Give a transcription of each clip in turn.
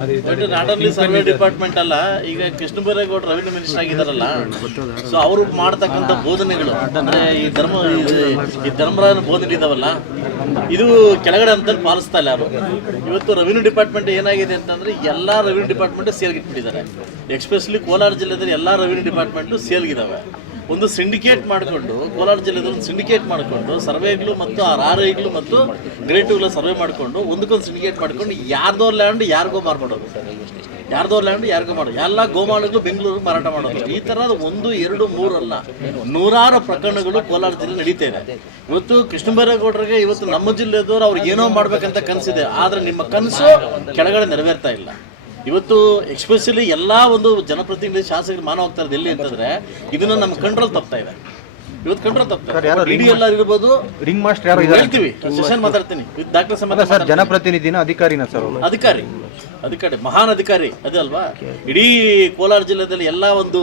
Not only survey department ಅಲ್ಲ, ಈಗ Krishna ಬೈರೇಗೌಡರು revenue minister ಆಗಿದಾರಲ್ಲ, so ಅವರು ಮಾಡ್ತಕ್ಕಂಥ ಬೋಧನೆಗಳು ಅಂದ್ರೆ ಈ ಧರ್ಮರಾಯನ ಬೋಧನೆ ಇದಾವಲ್ಲ, ಇದು ಕೆಳಗಡೆ ಹಂತದಲ್ಲಿ ಪಾಲಿಸ್ತಾ ಇಲ್ಲ ಯಾರು. ಇವತ್ತು ರೆವಿನ್ಯೂ ಡಿಪಾರ್ಟ್ಮೆಂಟ್ ಏನಾಗಿದೆ ಅಂತಂದ್ರೆ ಎಲ್ಲಾ ರೆವಿನ್ಯೂ ಡಿಪಾರ್ಟ್ಮೆಂಟ್ ಸೇಲ್ಗಿಟ್ಬಿಟ್ಟಿದ್ದಾರೆ. ಎಕ್ಸ್ಪೆಷಲಿ ಕೋಲಾರ ಜಿಲ್ಲೆದಲ್ಲಿ ಎಲ್ಲಾ ರೆವಿನ್ಯೂ ಡಿಪಾರ್ಟ್ಮೆಂಟ್ ಸೇಲ್ಗಿದಾವೆ. ಒಂದು ಸಿಂಡಿಕೇಟ್ ಮಾಡಿಕೊಂಡು ಕೋಲಾರ ಜಿಲ್ಲೆದಲ್ಲಿ ಒಂದು ಸಿಂಡಿಕೇಟ್ ಮಾಡಿಕೊಂಡು ಸರ್ವೆಗಳು ಮತ್ತು RRIಗಳು ಮತ್ತು ಗ್ರೇಟ್ಗಳ ಸರ್ವೆ ಮಾಡಿಕೊಂಡು ಒಂದಕ್ಕೊಂದು ಸಿಂಡಿಕೇಟ್ ಮಾಡಿಕೊಂಡು ಯಾರ್ದೋ ಲ್ಯಾಂಡ್ ಯಾರಿಗೋ ಮಾರ್ಬಿಡೋದು, ಯಾರ್ದೋ ಲ್ಯಾಂಡ್ ಯಾರಿಗೋ ಮಾಡೋದು, ಎಲ್ಲ ಗೋಮಾಳಗಳು ಬೆಂಗಳೂರಿಗೆ ಮಾರಾಟ ಮಾಡೋದು. ಈ ಥರದ 1, 2, 3 ಅಲ್ಲ, ನೂರಾರು ಪ್ರಕರಣಗಳು ಕೋಲಾರ ಜಿಲ್ಲೆ ನಡೀತಾ ಇದೆ. ಇವತ್ತು ಕೃಷ್ಣ ಬೈರೇಗೌಡರಿಗೆ ಇವತ್ತು ನಮ್ಮ ಜಿಲ್ಲೆದವರು ಅವ್ರಿಗೆ ಏನೋ ಮಾಡ್ಬೇಕಂತ ಕನಸಿದೆ, ಆದರೆ ನಿಮ್ಮ ಕನಸು ಕೆಳಗಡೆ ನೆರವೇರ್ತಾ ಇಲ್ಲ. ಇವತ್ತು ಎಕ್ಸ್ಪೆಷಲಿ ಎಲ್ಲ ಒಂದು ಜನಪ್ರತಿನಿಧಿ ಶಾಸಕರು ಮಾನ ಹೋಗ್ತಾ ಇರೋದು ಎಲ್ಲಿ ಅಂತಂದ್ರೆ ಇದನ್ನ ನಮ್ಮ ಕಂಟ್ರೋಲ್ ತಪ್ತಾ ಇದೆ. ಇವತ್ತು ಕಂಟ್ರೋಲ್ ತಪ್ತಾ ಇದೆ. ಎಲ್ಲ ಇರ್ಬೋದು, ರಿಂಗ್ ಮಾಸ್ಟರ್ ಯಾರು ಹೇಳ್ತೀವಿ, ಸೆಷನ್ ಮಾತಾಡ್ತೀನಿ, ಡಾಕ್ಟರ್ ಸಮೇತ ಜನಪ್ರತಿನಿಧಿನ ಅಧಿಕಾರಿನ ಸರ್, ಅಧಿಕಾರಿ ಮಹಾನ್ ಅಧಿಕಾರಿ ಅದೇ ಅಲ್ವಾ. ಇಡೀ ಕೋಲಾರ ಜಿಲ್ಲೆಯಲ್ಲಿ ಎಲ್ಲ ಒಂದು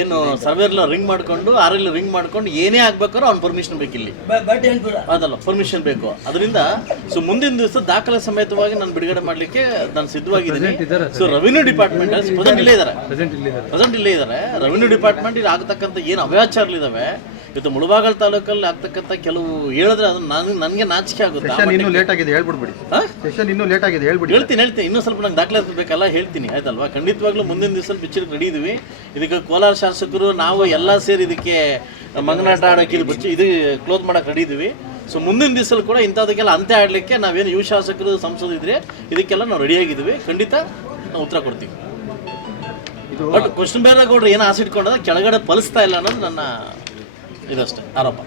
ಏನು ಸರ್ವೇರ್ಲ ರಿಂಗ್ ಮಾಡ್ಕೊಂಡು RRI ರಿಂಗ್ ಮಾಡ್ಕೊಂಡು ಏನೇ ಆಗ್ಬೇಕಾದ್ರೂ ಅವ್ನ ಪರ್ಮಿಷನ್ ಬೇಕು, ಇಲ್ಲಿ ಅದಲ್ಲ ಪರ್ಮಿಷನ್ ಬೇಕು. ಅದರಿಂದ ಸೊ ಮುಂದಿನ ದಿವಸ ದಾಖಲೆ ಸಮೇತವಾಗಿ ನಾನು ಬಿಡುಗಡೆ ಮಾಡ್ಲಿಕ್ಕೆ ನಾನು ಸಿದ್ಧವಾಗಿದ್ದೀನಿ. ಸೊ ರೆವಿನ್ಯೂ ಡಿಪಾರ್ಟ್ಮೆಂಟ್ ಪ್ರೆಸೆಂಟ್ ಇಲ್ಲೇ ಇದ್ದಾರೆ. ರೆವಿನ್ಯೂ ಡಿಪಾರ್ಟ್ಮೆಂಟ್ ಇಲ್ಲಿ ಆಗ್ತಕ್ಕಂಥ ಏನು ಅವ್ಯಾಚಾರಗಳಿದಾವೆ, ಇವತ್ತು ಮುಳಬಾಗಲ್ ತಾಲೂಕಲ್ಲಿ ಆಗ್ತಕ್ಕಂಥ ಕೆಲವು ಹೇಳಿದ್ರೆ ಅದು ನನಗೆ ನಾಚಿಕೆ ಆಗುತ್ತೆ. ಹೇಳ್ತೀನಿ ಇನ್ನೂ ಸ್ವಲ್ಪ ನಂಗೆ ದಾಖಲೆ ಬೇಕಲ್ಲ, ಹೇಳ್ತೀನಿ ಆಯ್ತಲ್ವಾ. ಖಂಡಿತವಾಗ್ಲೂ ಮುಂದಿನ ದಿವಸ ಬಿಚ್ಚಿ ರೆಡಿ ಇದೀವಿ. ಇದಕ್ಕೆ ಕೋಲಾರ ಶಾಸಕರು ನಾವು ಎಲ್ಲ ಸೇರಿ ಇದಕ್ಕೆ ಮಂಗನಾಟ ಆಡೋಕೆ ಇದು ಕ್ಲೋಸ್ ಮಾಡಕ್ಕೆ ರೆಡಿ ಇದೀವಿ. ಸೊ ಮುಂದಿನ ದಿವಸಲ್ಲಿ ಕೂಡ ಇಂಥದಕ್ಕೆಲ್ಲ ಅಂತ್ಯ ಆಡಲಿಕ್ಕೆ ನಾವೇನು ಯುವ ಶಾಸಕರು ಸಂಸದಿದ್ರೆ ಇದಕ್ಕೆಲ್ಲ ನಾವು ರೆಡಿಯಾಗಿದ್ದೀವಿ. ಖಂಡಿತ ನಾವು ಉತ್ತರ ಕೊಡ್ತೀವಿ. ಬಟ್ ಕೃಷ್ಣ ಬೈರೇಗೌಡರು ಏನು ಆಸೆ ಇಟ್ಕೊಂಡ್ರೆ ಕೆಳಗಡೆ ಫಲಿಸ್ತಾ ಇಲ್ಲ ಅನ್ನೋದು ನನ್ನ ಇದಷ್ಟೇ ಆರೋಪ.